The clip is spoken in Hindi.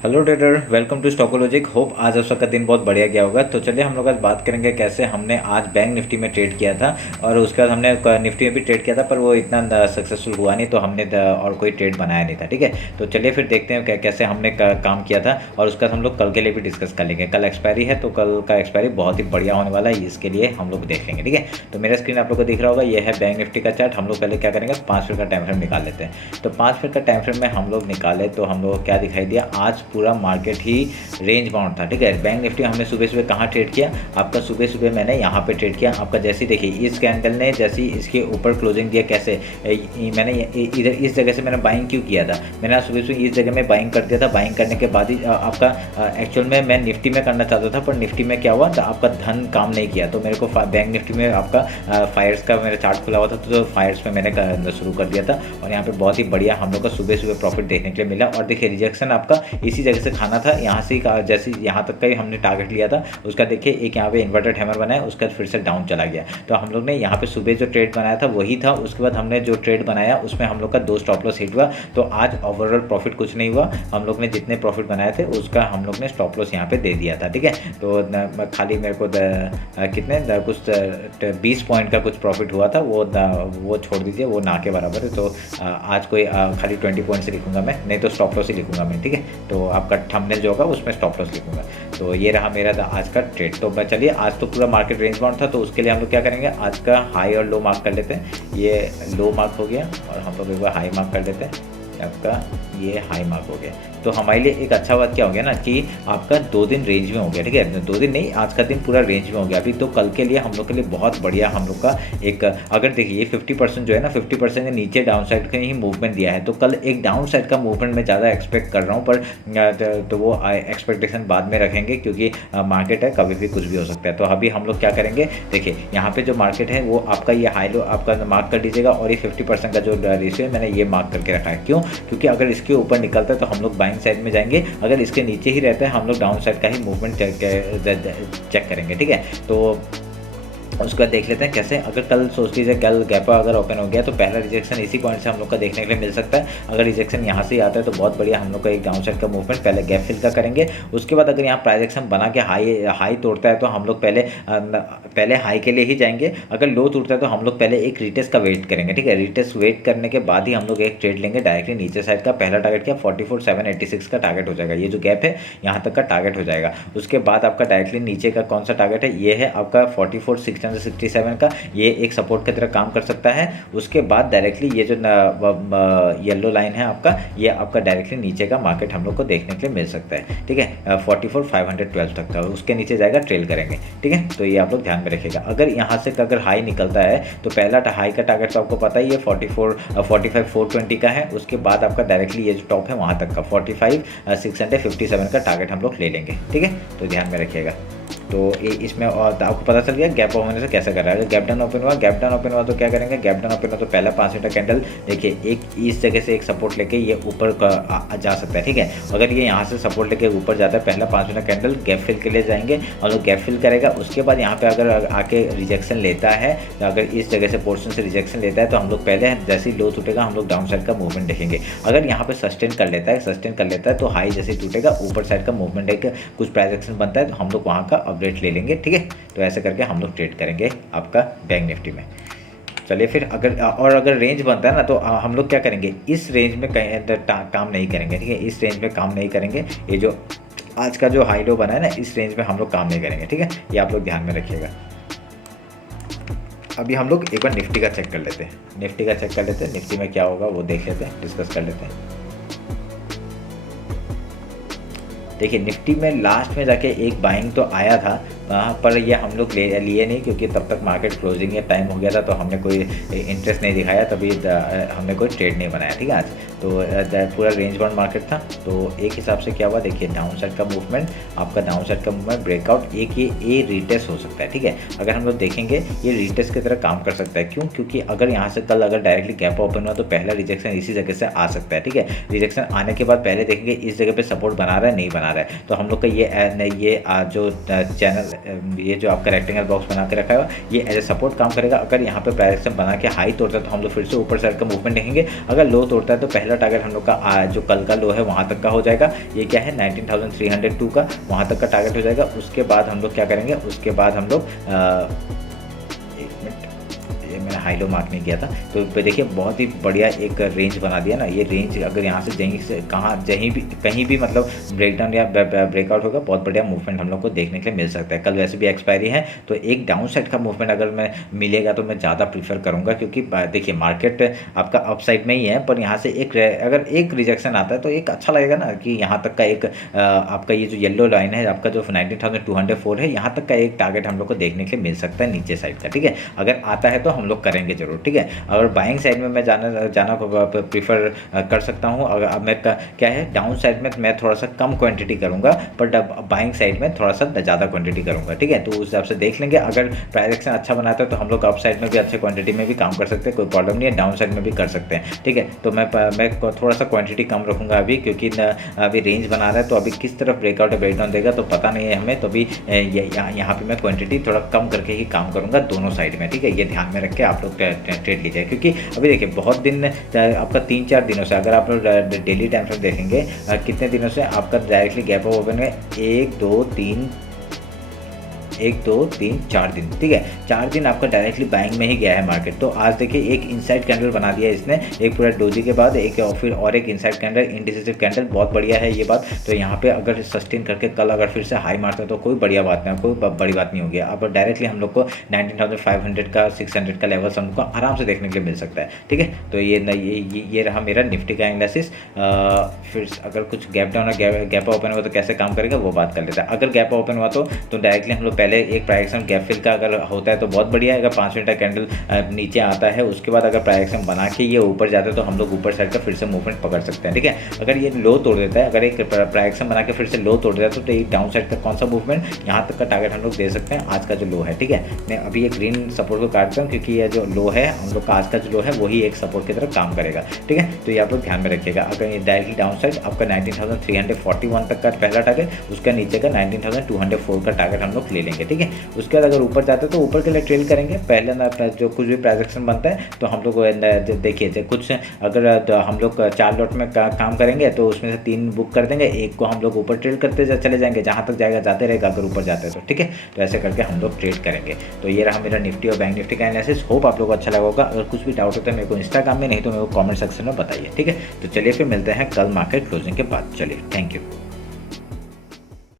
Hello trader, welcome to Stockologic. Hope आज आप सबका दिन बहुत बढ़िया गया होगा। तो चलिए हम लोग आज बात करेंगे कैसे हमने आज बैंक निफ्टी में ट्रेड किया था और उसके बाद हमने निफ्टी में भी ट्रेड किया था, पर वो इतना सक्सेसफुल हुआ नहीं, तो हमने और कोई ट्रेड बनाया नहीं था। ठीक है, तो चलिए फिर देखते हैं कैसे हमने काम किया था और उसका हम लोग कल के लिए भी डिस्कस कर लेंगे। कल एक्सपायरी है, तो कल का एक्सपायरी बहुत ही बढ़िया होने वाला है, इसके लिए हम लोग देख लेंगे। ठीक है, तो मेरा स्क्रीन आप लोग को दिख रहा होगा, ये है बैंक निफ्टी का चार्ट। हम लोग पहले क्या करेंगे, 5 मिनट का टाइम फ्रेम निकाल लेते हैं। तो 5 मिनट का टाइम फ्रेम में हम लोग निकाले तो हम लोग क्या दिखाई दिया, आज पूरा मार्केट ही रेंज बाउंड था। ठीक है, बैंक निफ्टी हमने सुबह सुबह कहाँ ट्रेड किया, आपका सुबह सुबह मैंने यहाँ पे ट्रेड किया। आपका जैसे देखिए इस कैंडल ने जैसे इसके ऊपर क्लोजिंग दिया, कैसे मैंने इधर इस जगह से मैंने बाइंग क्यों किया था, मैंने सुबह सुबह इस जगह में बाइंग कर दिया था। बाइंग करने के बाद ही आपका एक्चुअल में मैं निफ्टी में करना चाहता था, पर निफ्टी में क्या हुआ, तो आपका धन काम नहीं किया। तो मेरे को बैंक निफ्टी में आपका फायर्स का मेरा चार्ट खुला हुआ था, तो फायर्स में मैंने शुरू कर दिया था और यहाँ पे बहुत ही बढ़िया हम लोग का सुबह सुबह प्रॉफिट देखने के लिए मिला। और देखिए रिजेक्शन आपका इसी जगह से खाना था, यहाँ से जैसे यहाँ तक का ही हमने टारगेट लिया था, उसका देखिए एक यहाँ पे इन्वर्टेड हैमर बनाया, उसका फिर से डाउन चला गया। तो हम लोग ने यहाँ पे सुबह जो ट्रेड बनाया था वही था। उसके बाद हमने जो ट्रेड बनाया उसमें हम लोग का 2 स्टॉप लॉस हिट हुआ। तो आज ओवरऑल प्रॉफिट कुछ नहीं हुआ, हम लोग ने जितने प्रॉफिट बनाए थे उसका हम लोग ने स्टॉप लॉस यहाँ पे दे दिया था। ठीक है, तो खाली मेरे को कितने कुछ 20 पॉइंट का कुछ प्रॉफिट हुआ था, वो छोड़ दीजिए, वो ना के बराबर है। तो आज कोई खाली 20 पॉइंट से लिखूंगा मैं, नहीं तो स्टॉप लॉस ही लिखूंगा मैं। ठीक है, तो आपका थंबनेल जो होगा उसमें स्टॉप लॉस लिखूंगा। तो ये रहा मेरा आज का ट्रेड। तो चलिए, आज तो पूरा मार्केट रेंज बाउंड था, तो उसके लिए हम लोग क्या करेंगे, आज का हाई और लो मार्क कर लेते हैं। ये लो मार्क हो गया और हम लोग एक बार हाई मार्क कर लेते हैं। आपका ये हाई मार्क हो गया, तो हमारे लिए एक अच्छा बात क्या हो गया ना कि आपका 2 दिन रेंज में हो गया। ठीक है, 2 दिन नहीं, आज का दिन पूरा रेंज में हो गया अभी। तो कल के लिए हम लोग के लिए बहुत बढ़िया हम लोग का एक, अगर देखिए 50% जो है ना, 50% ने नीचे डाउन साइड का ही मूवमेंट दिया है, तो कल एक डाउन साइड का मूवमेंट मैं ज़्यादा एक्सपेक्ट कर रहा हूँ। पर तो वो एक्सपेक्टेशन बाद में रखेंगे, क्योंकि मार्केट है, कभी भी कुछ भी हो सकता है। तो अभी हम लोग क्या करेंगे, देखिए यहाँ पे जो मार्केट है वो आपका ये हाई लो आपका मार्क कर दीजिएगा, और ये 50% का जो रेशियो है मैंने ये मार्क करके रखा है। क्यों, क्योंकि अगर इसके ऊपर निकलता है तो हम लोग बाइंग साइड में जाएंगे, अगर इसके नीचे ही रहता है हम लोग डाउन साइड का ही मूवमेंट चेक करेंगे। ठीक है, तो उसका देख लेते हैं कैसे। अगर कल सोच लीजिए कल गैप अगर ओपन हो गया तो पहला रिजेक्शन इसी पॉइंट से हम लोग का देखने के लिए मिल सकता है। अगर रिजेक्शन यहाँ से ही आता है तो बहुत बढ़िया हम लोग का एक डाउन साइड का मूवमेंट पहले गैप फिल का करेंगे। उसके बाद अगर यहाँ प्राइस एक्शन बना के हाई तोड़ता है तो हम लोग पहले हाई के लिए ही जाएंगे। अगर लो टूटता है तो हम लोग पहले एक रिटेस्ट का वेट करेंगे। ठीक है, रिटेस्ट वेट करने के बाद ही हम लोग एक ट्रेड लेंगे डायरेक्टली नीचे साइड का। पहला टारगेट क्या 44,786 का टारगेट हो जाएगा, ये जो गैप है यहाँ तक का टारगेट हो जाएगा। उसके बाद आपका डायरेक्टली नीचे का कौन सा टारगेट है, ये है आपका 44,667 का, ये एक सपोर्ट की तरह काम कर सकता है। उसके बाद डायरेक्टली ये जो येलो लाइन है आपका, ये आपका डायरेक्टली नीचे का मार्केट हम लोग को देखने के लिए मिल सकता है। ठीक है, 44,512 तक का, उसके नीचे जाएगा, ट्रेल करेंगे। ठीक है, तो ये आप लोग ध्यान में रखिएगा। अगर यहाँ से अगर हाई निकलता है तो पहला हाई का टारगेट तो आपको पता ही है 45,420 का है। उसके बाद आपका डायरेक्टली ये जो टॉप है वहाँ तक का 45,657 का टारगेट हम लोग ले लेंगे। ठीक है, तो ध्यान में रखिएगा। तो इसमें और आपको पता चल गया गैप होने से कैसे कर रहा है। गैप डाउन ओपन हुआ तो क्या करेंगे, गैप डाउन ओपन हुआ तो पहला 5 मिनट का कैंडल देखिए, एक इस जगह से एक सपोर्ट लेके ये ऊपर जा सकता है। ठीक है, अगर ये यहाँ से सपोर्ट लेके ऊपर जाता है, पहला 5 मिनट कैंडल गैप फिल के लिए जाएंगे और लोग गैप फिल करेगा। उसके बाद यहाँ पे अगर आके रिजेक्शन लेता है, तो अगर इस जगह से पोर्शन से रिजेक्शन लेता है तो हम लोग पहले जैसे ही लो टूटेगा हम लोग डाउन साइड का मूवमेंट देखेंगे। अगर यहाँ पे सस्टेन कर लेता है तो हाई जैसे टूटेगा ऊपर साइड का मूवमेंट एक कुछ प्राइस एक्शन बनता है तो हम लोग वहाँ का अपडेट ले लेंगे। ठीक है, तो ऐसे करके हम लोग ट्रेड करेंगे आपका बैंक निफ्टी में। चलिए फिर अगर रेंज बनता है ना तो हम लोग क्या करेंगे, इस रेंज में काम नहीं करेंगे। ठीक है, इस रेंज में काम नहीं करेंगे। ये जो आज का जो हाई लो बना है ना, इस रेंज में हम लोग काम नहीं करेंगे। ठीक है, ये आप लोग ध्यान में रखिएगा। अभी हम लोग एक बार निफ्टी का चेक कर लेते हैं। निफ्टी में क्या होगा वो देख लेते हैं, डिस्कस कर लेते हैं। देखिए निफ्टी में लास्ट में जाके एक बाइंग तो आया था, पर ये हम लोग लिए नहीं, क्योंकि तब तक मार्केट क्लोजिंग या टाइम हो गया था, तो हमने कोई इंटरेस्ट नहीं दिखाया, तभी हमने कोई ट्रेड नहीं बनाया। ठीक है, आज तो पूरा रेंज बाउंड मार्केट था। तो एक हिसाब से क्या हुआ, देखिए डाउन साइड का मूवमेंट, आपका डाउन साइड का मूवमेंट ब्रेकआउट, एक ये ए रिटेस्ट हो सकता है। ठीक है, अगर हम लोग देखेंगे ये रिटेस्ट की तरह काम कर सकता है। क्यों, क्योंकि अगर यहाँ से कल अगर डायरेक्टली गैप ओपन हुआ तो पहला रिजेक्शन इसी जगह से आ सकता है। ठीक है, रिजेक्शन आने के बाद पहले देखेंगे इस जगह पे सपोर्ट बना रहा है नहीं बना रहा है, तो हम लोग का ये जो चैनल, ये जो आपका रेक्टेंगल बॉक्स बना के रखा है ये एज ए सपोर्ट काम करेगा। अगर यहाँ पे प्राइस एक्शन बना के हाई तोड़ता है तो हम लोग फिर से ऊपर साइड का मूवमेंट देखेंगे। अगर लो तोड़ता है तो पहला पहला टारगेट हम लोग का जो कल का लो है वहाँ तक का हो जाएगा। ये क्या है 19,302 का, वहाँ तक का टारगेट हो जाएगा। उसके बाद हम लोग क्या करेंगे, उसके बाद हम लोग 1 मिनट, ये मैंने हाई लो मार्क नहीं किया था। तो देखिए बहुत ही बढ़िया एक रेंज बना दिया ना। ये रेंज अगर यहाँ से कहीं भी मतलब ब्रेकडाउन या ब्रेकआउट होगा, बहुत बढ़िया मूवमेंट हम लोग को देखने के लिए मिल सकता है। कल वैसे भी एक्सपायरी है, तो एक डाउन साइड का मूवमेंट अगर मैं मिलेगा तो मैं ज़्यादा प्रीफर करूँगा, क्योंकि देखिए मार्केट आपका अप साइड में ही है, पर यहाँ से अगर एक रिजेक्शन आता है तो एक अच्छा लगेगा ना कि यहाँ तक का एक आपका ये जो येलो लाइन है आपका जो 19,204 है, यहाँ तक का एक टारगेट हम लोग को देखने के लिए मिल सकता है नीचे साइड का। ठीक है, अगर आता है तो हम लोग करेंगे जरूर। ठीक है, अगर बाइंग साइड में मैं जाना प्रीफर कर सकता हूँ। अगर अब मैं क्या है डाउन साइड में मैं थोड़ा सा कम क्वांटिटी करूँगा, बट बाइंग साइड में थोड़ा सा ज़्यादा क्वांटिटी करूँगा। ठीक है, तो उस हिसाब से देख लेंगे। अगर प्राइस एक्शन अच्छा बनाता है तो हम लोग अप साइड में भी अच्छे क्वांटिटी में भी काम कर सकते हैं, कोई प्रॉब्लम नहीं है। डाउन साइड में भी कर सकते हैं। ठीक है, तो मैं थोड़ा सा क्वांटिटी कम रखूँगा अभी, क्योंकि अभी रेंज बना रहा है, तो अभी किस तरफ ब्रेकआउट या ब्रेकडाउन देगा तो पता नहीं है हमें। तो अभी यहाँ पे मैं क्वांटिटी थोड़ा कम करके ही काम करूँगा दोनों साइड में। ठीक है, ये ध्यान में रख के आप लोग ट्रेड लीजिए, क्योंकि अभी देखिए बहुत दिन आपका 3-4 दिनों से, अगर आप लोग डेली टाइम फ्रेम देखेंगे कितने दिनों से आपका डायरेक्टली गैप अप ओपन है 1 2 3 4 दिन। ठीक है, 4 दिन आपका डायरेक्टली बाइंग में ही गया है मार्केट। तो आज देखिए एक इनसाइड कैंडल बना दिया इसने, एक पूरा डोजी के बाद एक फिर और एक इनसाइड कैंडल, इंडिसिसिव कैंडल, बहुत बढ़िया है ये बात। तो यहाँ पे अगर सस्टेन करके कल अगर फिर से हाई मारता है तो कोई बढ़िया बात नहीं, कोई बड़ी बात नहीं होगी। अब डायरेक्टली हम लोग को 19,500 का 600 का लेवल हम लोग को आराम से देखने के लिए मिल सकता है। ठीक है, तो ये रहा मेरा निफ्टी का एनालिसिस। फिर अगर कुछ गैप डाउन और गैप ओपन हुआ तो कैसे काम करेगा वो बात कर लेता है। अगर गैप ओपन हुआ तो डायरेक्टली हम लोग पहले एक प्राइस एक्शन गैप फिल का अगर होता है तो बहुत बढ़िया है। अगर 5 मिनट का कैंडल नीचे आता है, उसके बाद अगर प्राइस एक्शन बना के ये ऊपर जाता है तो हम लोग ऊपर साइड का फिर से मूवमेंट पकड़ सकते हैं। ठीक है, अगर ये लो तोड़ देता है, अगर एक प्राइस एक्शन बना के फिर से लो तोड़ देता है तो एक डाउन साइड का कौन सा मूवमेंट, यहाँ तक का टारगेट हम लोग दे सकते हैं आज का जो लो है। ठीक है, मैं अभी ये ग्रीन सपोर्ट को काटता हूँ, क्योंकि ये जो लो है हम लोग का आज का जो लो है वही एक सपोर्ट की तरफ काम करेगा। ठीक है, तो ये आप लोग ध्यान में रखिएगा। अगर ये डायरेक्टली डाउन साइड आपका 19,341 तक का पहला टारगेट, उसका नीचे का 19,204 का टारगेट हम लोग ले लेंगे। ठीक है, उसके बाद अगर ऊपर जाते हैं तो ऊपर के लिए ट्रेल करेंगे। पहले ना जो कुछ भी प्राइस एक्शन बनता है तो हम लोग देखिए कुछ अगर हम लोग 4 लॉट में काम करेंगे तो उसमें से 3 बुक कर देंगे, एक को हम लोग ऊपर ट्रेड करते चले जाएंगे, जहाँ तक जाएगा जाते रहेगा अगर ऊपर जाते हैं तो। ठीक है, तो ऐसे करके हम लोग ट्रेड करेंगे। तो ये रहा मेरा निफ्टी और बैंक निफ्टी का एनालिसिस। होप आप लोग को अच्छा लगा होगा। अगर कुछ भी डाउट होता है मेरे को इंस्टाग्राम में, नहीं तो मेरे को कमेंट सेक्शन में बताइए। ठीक है, तो चलिए फिर मिलते हैं कल मार्केट क्लोजिंग के बाद। चलिए, थैंक यू।